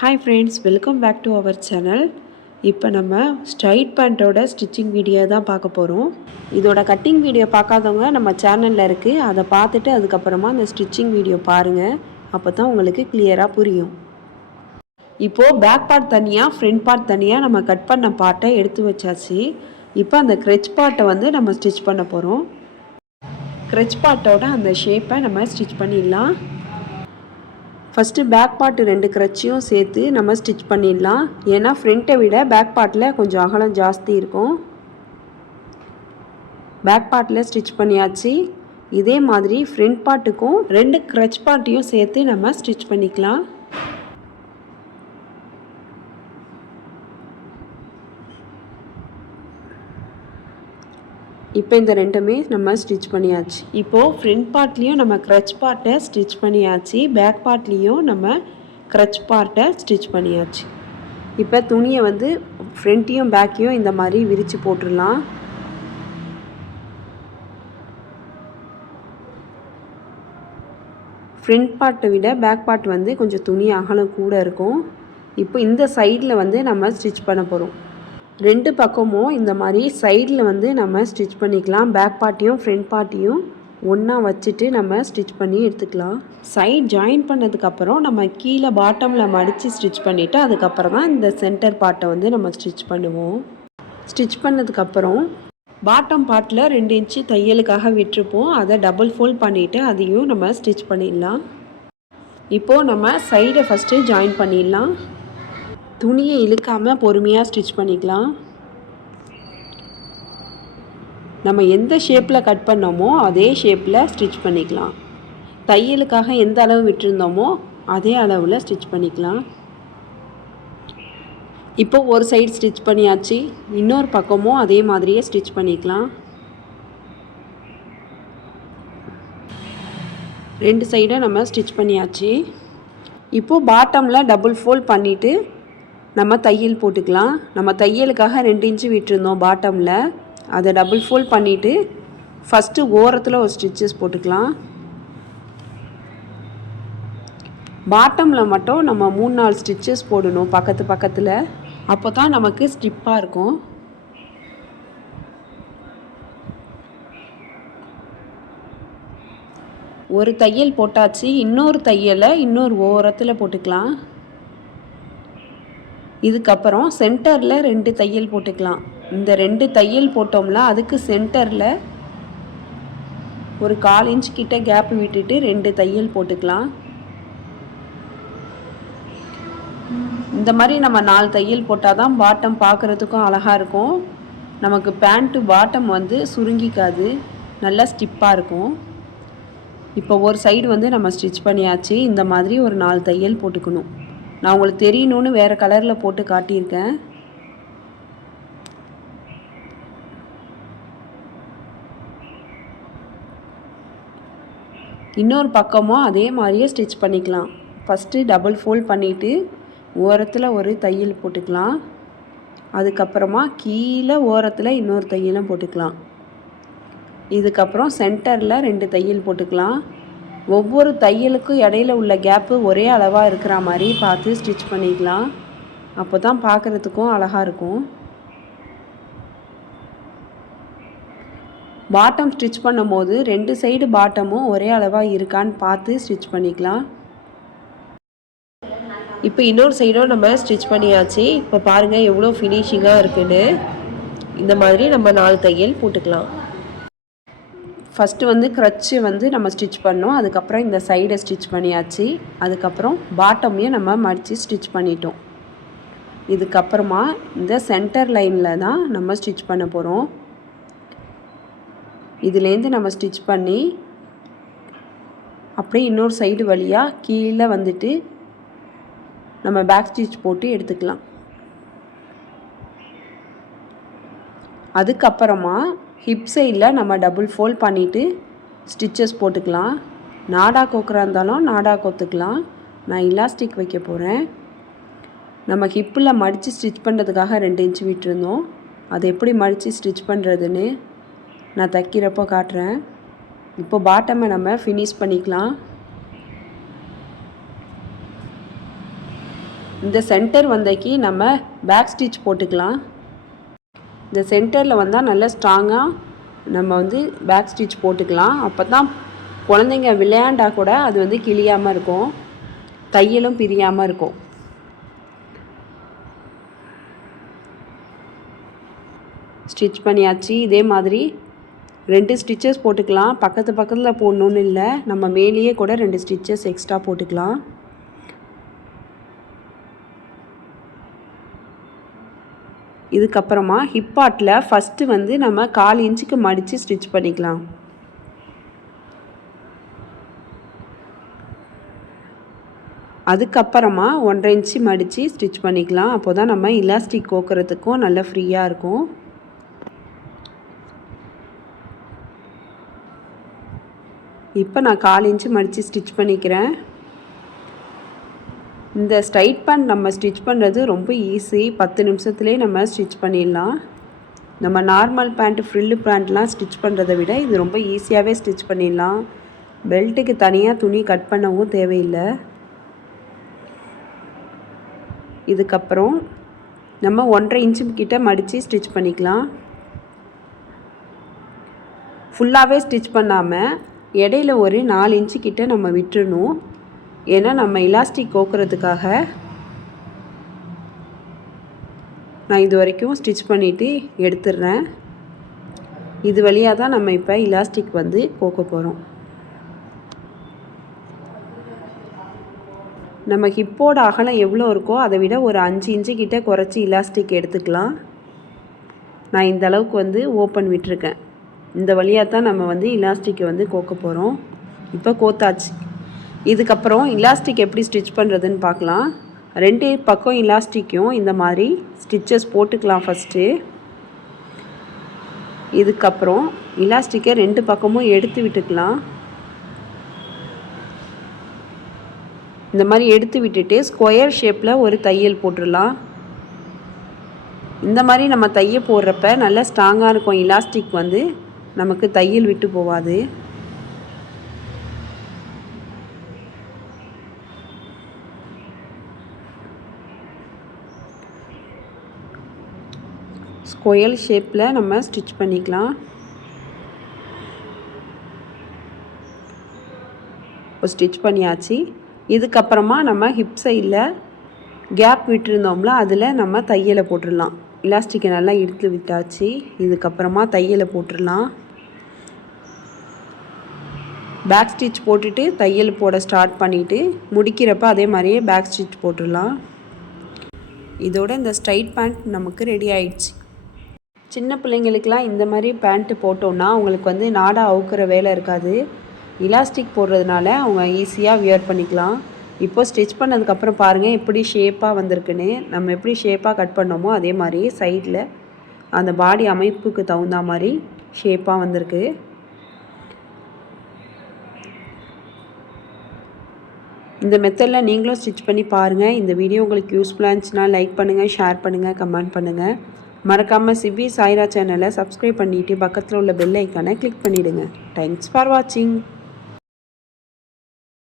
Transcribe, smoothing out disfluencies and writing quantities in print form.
Hi friends, welcome back to our channel. இப்போ நம்ம straight பேண்ட்டோட stitching video தான் பார்க்க போகிறோம். இதோட கட்டிங் வீடியோ பார்க்காதவங்க நம்ம சேனலில் இருக்குது. அதை பார்த்துட்டு அதுக்கப்புறமா அந்த ஸ்டிச்சிங் வீடியோ பாருங்கள். அப்போ தான் உங்களுக்கு கிளியராக புரியும். இப்போது பேக் பார்ட் தனியாக ஃப்ரண்ட் பார்ட் தனியாக நம்ம கட் பண்ண பார்ட்டை எடுத்து வச்சாச்சு. இப்போ அந்த க்ரெச் பார்ட்டை வந்து நம்ம ஸ்டிச் பண்ண போகிறோம். க்ரெச் பார்ட்டோட அந்த ஷேப்பை நம்ம ஸ்டிச் பண்ணிடலாம். ஃபஸ்ட்டு பேக் பார்ட்டு 2 க்ரச்சையும் சேர்த்து நம்ம ஸ்டிச் பண்ணிடலாம். ஏன்னா ஃப்ரண்ட்டை விட பேக் பார்ட்டில் கொஞ்சம் அகலம் ஜாஸ்தி இருக்கும். பேக் பார்ட்டில் ஸ்டிச் பண்ணியாச்சு. இதே மாதிரி ஃப்ரண்ட் பார்ட்டுக்கும் 2 க்ரச் பார்ட்டையும் சேர்த்து நம்ம ஸ்டிச் பண்ணிக்கலாம். இப்போ இந்த ரெண்டுமே நம்ம ஸ்டிச் பண்ணியாச்சு. இப்போது ஃப்ரண்ட் பார்ட்லேயும் நம்ம க்ரச் பார்ட்டை ஸ்டிச் பண்ணியாச்சு. பேக் பார்ட்லேயும் நம்ம க்ரச் பார்ட்டை ஸ்டிச் பண்ணியாச்சு. இப்போ துணியை வந்து ஃப்ரண்ட்டையும் பேக்கையும் இந்த மாதிரி விரித்து போட்டுடலாம். ஃப்ரண்ட் பார்ட்டை விட பேக் பார்ட் வந்து கொஞ்சம் துணி அகலம் கூட இருக்கும். இப்போ இந்த சைடில் வந்து நம்ம ஸ்டிச் பண்ண போகிறோம். 2 பக்கமும் இந்த மாதிரி சைடில் வந்து நம்ம ஸ்டிச் பண்ணிக்கலாம். பேக் பார்ட்டையும் ஃப்ரண்ட் பார்ட்டையும் ஒன்றா வச்சுட்டு நம்ம ஸ்டிச் பண்ணி எடுத்துக்கலாம். சைட் ஜாயின் பண்ணதுக்கப்புறம் நம்ம கீழே பாட்டமில் மடித்து ஸ்டிச் பண்ணிவிட்டு அதுக்கப்புறம் தான் இந்த சென்டர் பார்ட்டை வந்து நம்ம ஸ்டிச் பண்ணுவோம். ஸ்டிச் பண்ணதுக்கப்புறம் பாட்டம் பார்ட்டில் 2 இன்ச்சு தையலுக்காக விட்டுருப்போம். அதை டபுள் ஃபோல்ட் பண்ணிவிட்டு அதையும் நம்ம ஸ்டிச் பண்ணிடலாம். இப்போது நம்ம சைடை ஃபஸ்ட்டு ஜாயின் பண்ணிடலாம். துணியை இழுக்காமல் பொறுமையாக ஸ்டிச் பண்ணிக்கலாம். நம்ம எந்த ஷேப்பில் கட் பண்ணோமோ அதே ஷேப்பில் ஸ்டிச் பண்ணிக்கலாம். தையலுக்காக எந்த அளவு விட்டுருந்தோமோ அதே அளவில் ஸ்டிச் பண்ணிக்கலாம். இப்போ ஒரு சைடு ஸ்டிச் பண்ணியாச்சு. இன்னொரு பக்கமும் அதே மாதிரியே ஸ்டிச் பண்ணிக்கலாம். 2 சைடை நம்ம ஸ்டிச் பண்ணியாச்சு. இப்போது பாட்டமில் டபுள் ஃபோல்ட் பண்ணிவிட்டு நம்ம தையல் போட்டுக்கலாம். நம்ம தையலுக்காக 2 இன்ச்சு விட்டுருந்தோம் பாட்டமில். அதை டபுள் ஃபோல்ட் பண்ணிவிட்டு ஃபஸ்ட்டு ஓரத்தில் ஒரு ஸ்டிச்சஸ் போட்டுக்கலாம். பாட்டமில் மட்டும் நம்ம 3-4 ஸ்டிச்சஸ் போடணும் பக்கத்து பக்கத்தில். அப்போ தான் நமக்கு ஸ்டிப்பாக இருக்கும். ஒரு தையல் போட்டாச்சு. இன்னொரு தையலை இன்னொரு ஓரத்தில் போட்டுக்கலாம். இதுக்கப்புறம் சென்டரில் 2 தையல் போட்டுக்கலாம். இந்த 2 தையல் போட்டோம்ல அதுக்கு சென்டரில் ஒரு 1/4 இன்ச் கிட்ட கேப் விட்டுட்டு 2 தையல் போட்டுக்கலாம். இந்த மாதிரி நம்ம 4 தையல் போட்டால் தான் பாட்டம் பார்க்குறதுக்கும் அழகாக இருக்கும். நமக்கு பேண்ட்டு பாட்டம் வந்து சுருங்கிக்காது, நல்லா ஸ்டிப்பாக இருக்கும். இப்போ ஒரு சைடு வந்து நம்ம ஸ்டிச் பண்ணியாச்சு. இந்த மாதிரி ஒரு 4 தையல் போட்டுக்கணும். நான் உங்களுக்கு தெரியணும்னு வேறு கலரில் போட்டு காட்டியிருக்கேன். இன்னொரு பக்கமும் அதே மாதிரியே ஸ்டிச் பண்ணிக்கலாம். ஃபஸ்ட்டு டபுள் ஃபோல்ட் பண்ணிவிட்டு ஓரத்தில் ஒரு தையல் போட்டுக்கலாம். அதுக்கப்புறமா கீழே ஓரத்தில் இன்னொரு தையலும் போட்டுக்கலாம். இதுக்கப்புறம் சென்டரில் 2 தையல் போட்டுக்கலாம். ஒவ்வொரு தையலுக்கும் இடையில உள்ள கேப்பு ஒரே அளவாக இருக்கிற மாதிரி பார்த்து ஸ்டிச் பண்ணிக்கலாம். அப்போ தான் பார்க்குறதுக்கும் அழகாக இருக்கும். பாட்டம் ஸ்டிச் பண்ணும்போது 2 சைடு பாட்டமும் ஒரே அளவாக இருக்கான்னு பார்த்து ஸ்டிச் பண்ணிக்கலாம். இப்போ இன்னொரு சைடும் நம்ம ஸ்டிச் பண்ணியாச்சு. இப்போ பாருங்கள் எவ்வளோ ஃபினிஷிங்காக இருக்குன்னு. இந்த மாதிரி நம்ம 4 தையல் போட்டுக்கலாம். ஃபஸ்ட்டு வந்து க்ரச்சு வந்து நம்ம ஸ்டிச் பண்ணோம். அதுக்கப்புறம் இந்த சைடை ஸ்டிச் பண்ணியாச்சு. அதுக்கப்புறம் பாட்டமையும் நம்ம மடித்து ஸ்டிச் பண்ணிட்டோம். இதுக்கப்புறமா இந்த சென்டர் லைனில் தான் நம்ம ஸ்டிச் பண்ண போகிறோம். இதுலேருந்து நம்ம ஸ்டிச் பண்ணி அப்படியே இன்னொரு சைடு வழியாக கீழே வந்துட்டு நம்ம பேக் ஸ்டிச் போட்டு எடுத்துக்கலாம். அதுக்கப்புறமா ஹிப் சைடில் நம்ம டபுள் ஃபோல்ட் பண்ணிவிட்டு ஸ்டிச்சஸ் போட்டுக்கலாம். நாடா கோக்குறா இருந்தாலும் நாடா கோத்துக்கலாம். நான் இலாஸ்டிக் வைக்க போகிறேன். நம்ம ஹிப்பில் மடித்து ஸ்டிச் பண்ணுறதுக்காக 2 இன்ச்சு விட்டுருந்தோம். அதை எப்படி மடித்து ஸ்டிச் பண்ணுறதுன்னு நான் தைக்கிறப்போ காட்டுறேன். இப்போ பாட்டமை நம்ம ஃபினிஷ் பண்ணிக்கலாம். இந்த சென்டர் வந்தக்கி நம்ம பேக் ஸ்டிச் போட்டுக்கலாம். இந்த சென்டரில் வந்தால் நல்லா ஸ்ட்ராங்காக நம்ம வந்து பேக் ஸ்டிச் போட்டுக்கலாம். அப்போ தான் குழந்தைங்க விளையாண்டா கூட அது வந்து கிழியாமல் இருக்கும், தையலும் பிரியாமல் இருக்கும். ஸ்டிச் பண்ணியாச்சு. இதே மாதிரி 2 ஸ்டிச்சஸ் போட்டுக்கலாம். பக்கத்தில் போடணுன்னு இல்லை, நம்ம மேலேயே கூட 2 ஸ்டிச்சஸ் எக்ஸ்ட்ரா போட்டுக்கலாம். இதுக்கப்புறமா ஹிப் பார்ட்டில் ஃபஸ்ட்டு வந்து நம்ம 1/4 இன்ச்சுக்கு மடித்து ஸ்டிச் பண்ணிக்கலாம். அதுக்கப்புறமா 1/2 இன்ச்சு மடித்து ஸ்டிச் பண்ணிக்கலாம். அப்போ தான் நம்ம இலாஸ்டிக் கோக்கிறதுக்கும் நல்லா ஃப்ரீயாக இருக்கும். இப்போ நான் 1/4 இன்ச்சு மடித்து ஸ்டிச் பண்ணிக்கிறேன். இந்த ஸ்ட்ரைட் பேண்ட் நம்ம ஸ்டிச் பண்ணுறது ரொம்ப ஈஸி. 10 நிமிஷத்துலேயே நம்ம ஸ்டிச் பண்ணிடலாம். நம்ம நார்மல் பேண்ட்டு ஃப்ரில்லு பேண்ட்லாம் ஸ்டிச் பண்ணுறதை விட இது ரொம்ப ஈஸியாகவே ஸ்டிச் பண்ணிடலாம். பெல்ட்டுக்கு தனியாக துணி கட் பண்ணவும் தேவையில்லை. இதுக்கப்புறம் நம்ம 1/2 இன்ச்சு கிட்ட மடித்து ஸ்டிச் பண்ணிக்கலாம். ஃபுல்லாகவே ஸ்டிச் பண்ணாமல் இடையில ஒரு 4 இன்ச்சு கிட்ட நம்ம விட்டுறணும். ஏன்னா நம்ம இலாஸ்டிக் கோக்கிறதுக்காக நான் இது வரைக்கும் ஸ்டிச் பண்ணிவிட்டு எடுத்துடுறேன். இது வழியாக தான் நம்ம இப்போ இலாஸ்டிக் வந்து கோக்க போகிறோம். நம்ம ஹிப்போட அகலம் எவ்வளோ இருக்கோ அதை விட ஒரு 5 இன்ச்சு கிட்ட குறைச்சி இலாஸ்டிக் எடுத்துக்கலாம். நான் இந்த அளவுக்கு வந்து ஓப்பன் விட்டுருக்கேன். இந்த வழியாக தான் நம்ம வந்து இலாஸ்டிக்கை வந்து கோக்க போகிறோம். இப்போ கோத்தாச்சு. இதுக்கப்புறம் இலாஸ்டிக் எப்படி ஸ்டிச் பண்ணுறதுன்னு பார்க்கலாம். 2 பக்கம் இலாஸ்டிக்கும் இந்த மாதிரி ஸ்டிச்சஸ் போட்டுக்கலாம் ஃபஸ்ட்டு. இதுக்கப்புறம் இலாஸ்டிக்கை 2 பக்கமும் எடுத்து விட்டுக்கலாம். இந்த மாதிரி எடுத்து விட்டுட்டு ஸ்கொயர் ஷேப்பில் ஒரு தையல் போட்டுடலாம். இந்த மாதிரி நம்ம தையல் போடுறப்ப நல்லா ஸ்ட்ராங்காக இருக்கும். இலாஸ்டிக் வந்து நமக்கு தையல் விட்டு போகாது. ஸ்கொயர் ஷேப்பில் நம்ம ஸ்டிச் பண்ணிக்கலாம். இப்போ ஸ்டிச் பண்ணியாச்சு. இதுக்கப்புறமா நம்ம ஹிப் சைடில் கேப் விட்டுருந்தோம்ல, அதில் நம்ம தையலை போட்டுடலாம். இலாஸ்டிக்கை நல்லா இழுத்து விட்டாச்சு. இதுக்கப்புறமா தையலை போட்டுடலாம். பேக் ஸ்டிச் போட்டுட்டு தையல் போட ஸ்டார்ட் பண்ணிவிட்டு முடிக்கிறப்ப அதே மாதிரியே பேக் ஸ்டிச் போட்டுடலாம். இதோட இந்த ஸ்ட்ரைட் பேண்ட் நமக்கு ரெடி ஆயிடுச்சு. சின்ன பிள்ளைங்களுக்கெலாம் இந்த மாதிரி பேண்ட்டு போட்டோன்னா அவங்களுக்கு வந்து நாடா அவுக்கிற வேலை இருக்காது. இலாஸ்டிக் போடுறதுனால அவங்க ஈஸியாக வியர் பண்ணிக்கலாம். இப்போது ஸ்டிச் பண்ணதுக்கப்புறம் பாருங்கள் எப்படி ஷேப்பாக வந்திருக்குன்னு. நம்ம எப்படி ஷேப்பாக கட் பண்ணோமோ அதே மாதிரி சைடில் அந்த பாடி அமைப்புக்கு தகுந்த மாதிரி ஷேப்பாக வந்திருக்கு. இந்த மெத்தடில் நீங்களும் ஸ்டிச் பண்ணி பாருங்கள். இந்த வீடியோ உங்களுக்கு யூஸ்ஃபுல்லாக இருந்துச்சுன்னா லைக் பண்ணுங்கள், ஷேர் பண்ணுங்கள், கமெண்ட் பண்ணுங்கள். மறக்காமல் சிவி சாய்ரா சேனலை சப்ஸ்கிரைப் பண்ணிவிட்டு பக்கத்தில் உள்ள பெல் ஐக்கானை கிளிக் பண்ணிவிடுங்க. தேங்க்ஸ் ஃபார் வாட்சிங்.